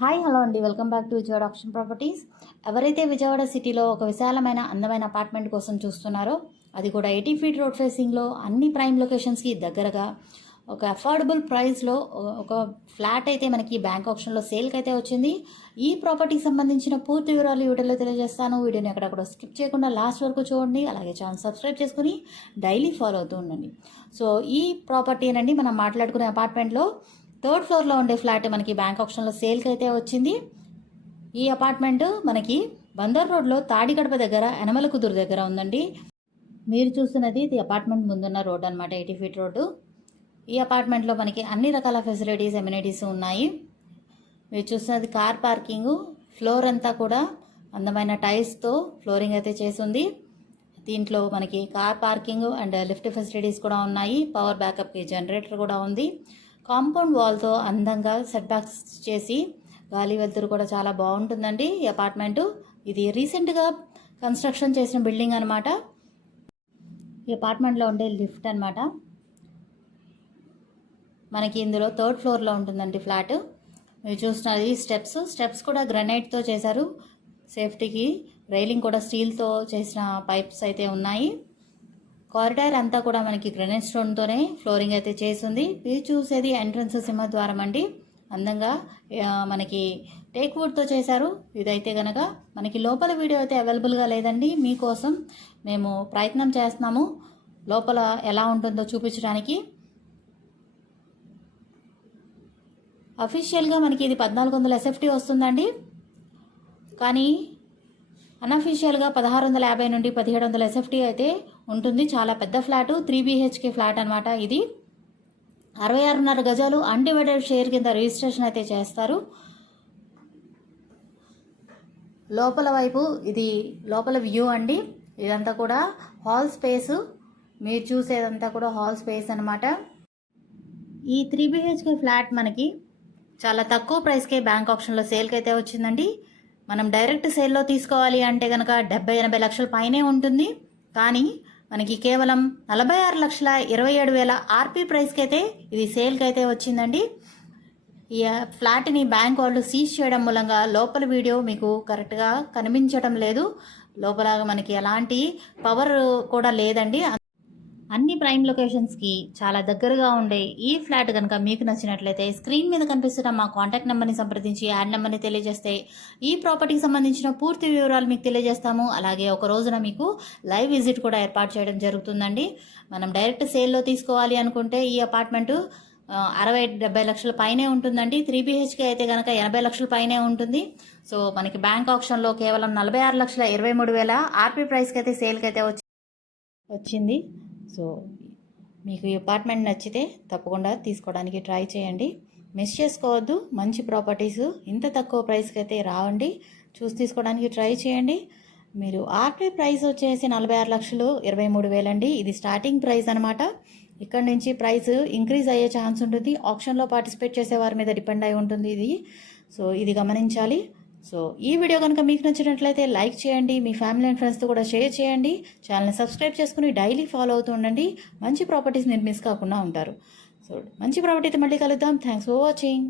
Hi hello అండి. Welcome back to Vijayawada option properties. ఎవరైతే విజయవాడ సిటీలో ఒక విశాలమైన అందమైన అపార్ట్మెంట్ కోసం చూస్తున్నారో అది కూడా ఎయిటీ ఫీట్ రోడ్ ఫేసింగ్లో అన్ని ప్రైమ్ లొకేషన్స్కి దగ్గరగా ఒక అఫోర్డబుల్ ప్రైస్లో ఒక ఫ్లాట్ అయితే మనకి బ్యాంక్ ఆప్షన్లో సేల్కి అయితే వచ్చింది. ఈ ప్రాపర్టీకి సంబంధించిన పూర్తి వివరాలు వీడియోలో తెలియజేస్తాను. వీడియోని ఎక్కడక్కడ స్కిప్ చేయకుండా లాస్ట్ వరకు చూడండి. అలాగే ఛానల్ సబ్స్క్రైబ్ చేసుకుని డైలీ ఫాలో అవుతూ ఉండండి. సో ఈ ప్రాపర్టీ ప్రాపర్టీనండి మనం మాట్లాడుకునే అపార్ట్మెంట్లో థర్డ్ ఫ్లోర్లో ఉండే ఫ్లాట్ మనకి బ్యాంక్ ఆప్షన్లో సేల్కి అయితే వచ్చింది. ఈ అపార్ట్మెంట్ మనకి బందర్ రోడ్లో తాడిగడప దగ్గర ఎనమల కుదురు దగ్గర ఉందండి. మీరు చూస్తున్నది ఇది అపార్ట్మెంట్ ముందున్న రోడ్ అనమాట ఎయిటీ ఫీట్ రోడ్డు. ఈ అపార్ట్మెంట్లో మనకి అన్ని రకాల ఫెసిలిటీస్ ఎమ్యూనిటీస్ ఉన్నాయి. మీరు చూస్తున్నది కార్ పార్కింగ్ ఫ్లోర్ అంతా కూడా అందమైన టైల్స్తో ఫ్లోరింగ్ అయితే చేసింది దీంట్లో మనకి car parking and lift facilities కూడా ఉన్నాయి. పవర్ బ్యాకప్కి జనరేటర్ కూడా ఉంది. కాంపౌండ్ వాల్తో అందంగా సెట్ బ్యాక్స్ చేసి గాలి వెలుతురు కూడా చాలా బాగుంటుందండి ఈ అపార్ట్మెంటు ఇది రీసెంట్గా కన్స్ట్రక్షన్ చేసిన బిల్డింగ్ అనమాట ఈ అపార్ట్మెంట్లో ఉండే లిఫ్ట్ అనమాట మనకి ఇందులో థర్డ్ ఫ్లోర్లో ఉంటుందండి ఫ్లాట్ మీరు చూస్తున్నది స్టెప్స్ స్టెప్స్ కూడా గ్రనైట్తో చేశారు. సేఫ్టీకి రైలింగ్ కూడా స్టీల్తో చేసిన పైప్స్ అయితే ఉన్నాయి. కారిడార్ అంతా కూడా మనకి గ్రనైట్ స్టోన్తోనే ఫ్లోరింగ్ అయితే చేసింది మీరు చూసేది ఎంట్రన్స్ సింహద్వారం అండి. అందంగా మనకి టేక్ వుడ్తో చేశారు. ఇదైతే కనుక మనకి లోపల వీడియో అయితే అవైలబుల్గా లేదండి. మీకోసం మేము ప్రయత్నం చేస్తున్నాము. లోపల ఎలా ఉంటుందో చూపించడానికి. అఫీషియల్గా మనకి ఇది పద్నాలుగు వందల ఎస్ఎఫ్టీ వస్తుందండి. కానీ అన్అఫీషియల్గా పదహారు వందల యాభై నుండి పదిహేడు వందల ఎస్ఎఫ్టీ అయితే ఉంటుంది. చాలా పెద్ద ఫ్లాటు. త్రీ బీహెచ్కే ఫ్లాట్ అనమాట ఇది. అరవై ఆరున్నర గజాలు అన్డివైడెడ్ షేర్ కింద రిజిస్ట్రేషన్ అయితే చేస్తారు. లోపల వైపు ఇది లోపల వ్యూ అండి. ఇదంతా కూడా హాల్ స్పేసు మీరు చూసేదంతా కూడా హాల్ స్పేస్ అనమాట ఈ త్రీ బీహెచ్కే ఫ్లాట్ మనకి చాలా తక్కువ ప్రైస్కే బ్యాంక్ ఆప్షన్లో సేల్కి అయితే వచ్చిందండి. మనం డైరెక్ట్ సేల్లో తీసుకోవాలి అంటే కనుక డెబ్బై ఎనభై లక్షల పైనే ఉంటుంది. కానీ మనకి కేవలం నలభై ఆరు లక్షల ఇరవై ఏడు వేల ఆర్పీ ప్రైస్కి అయితే ఇది సేల్కి అయితే వచ్చిందండి. ఈ ఫ్లాట్ని బ్యాంక్ వాళ్ళు సీజ్ చేయడం మూలంగా లోపల వీడియో మీకు కరెక్ట్గా కనిపించడం లేదు. లోపల మనకి ఎలాంటి పవర్ కూడా లేదండి. అన్ని ప్రైమ్ లొకేషన్స్కి చాలా దగ్గరగా ఉండే ఈ ఫ్లాట్ కనుక మీకు నచ్చినట్లయితే స్క్రీన్ మీద కనిపిస్తున్న మా కాంటాక్ట్ నెంబర్ని సంప్రదించి యాడ్ నెంబర్ని తెలియజేస్తే ఈ ప్రాపర్టీకి సంబంధించిన పూర్తి వివరాలు మీకు తెలియజేస్తాము. అలాగే ఒక రోజున మీకు లైవ్ విజిట్ కూడా ఏర్పాటు చేయడం జరుగుతుందండి. మనం డైరెక్ట్ సేల్లో తీసుకోవాలి అనుకుంటే ఈ అపార్ట్మెంటు అరవై డెబ్బై లక్షల పైనే ఉంటుందండి. త్రీ బీహెచ్కే అయితే కనుక ఎనభై లక్షల పైనే ఉంటుంది. సో మనకి బ్యాంక్ ఆప్షన్లో కేవలం నలభై ఆరు లక్షల ఇరవై మూడు వేల ఆర్పీ ప్రైస్కి అయితే సేల్కి అయితే వచ్చి వచ్చింది. సో మీకు ఈ అపార్ట్మెంట్ నచ్చితే తప్పకుండా తీసుకోవడానికి ట్రై చేయండి. మిస్ చేసుకోవద్దు. మంచి ప్రాపర్టీస్. ఇంత తక్కువ ప్రైస్కి అయితే రావండి. చూసి తీసుకోవడానికి ట్రై చేయండి. మీరు ఆర్టీ ప్రైస్ వచ్చేసి నలభై ఆరు లక్షలు ఇరవై మూడు వేలండి. ఇది స్టార్టింగ్ ప్రైస్ అనమాట ఇక్కడ నుంచి ప్రైస్ ఇంక్రీజ్ అయ్యే ఛాన్స్ ఉంటుంది. ఆప్షన్లో పార్టిసిపేట్ చేసే వారి మీద డిపెండ్ అయి ఉంటుంది ఇది. సో ఇది గమనించాలి. సో ఈ వీడియో కనుక మీకు నచ్చినట్లయితే లైక్ చేయండి మీ ఫ్యామిలీ అండ్ ఫ్రెండ్స్తో కూడా షేర్ చేయండి. ఛానల్ని సబ్స్క్రైబ్ చేసుకుని డైలీ ఫాలో అవుతూ ఉండండి. మంచి ప్రాపర్టీస్ మీరు మిస్ కాకుండా ఉంటారు. సో మంచి ప్రాపర్టీతో మళ్ళీ కలుద్దాం. Thanks for watching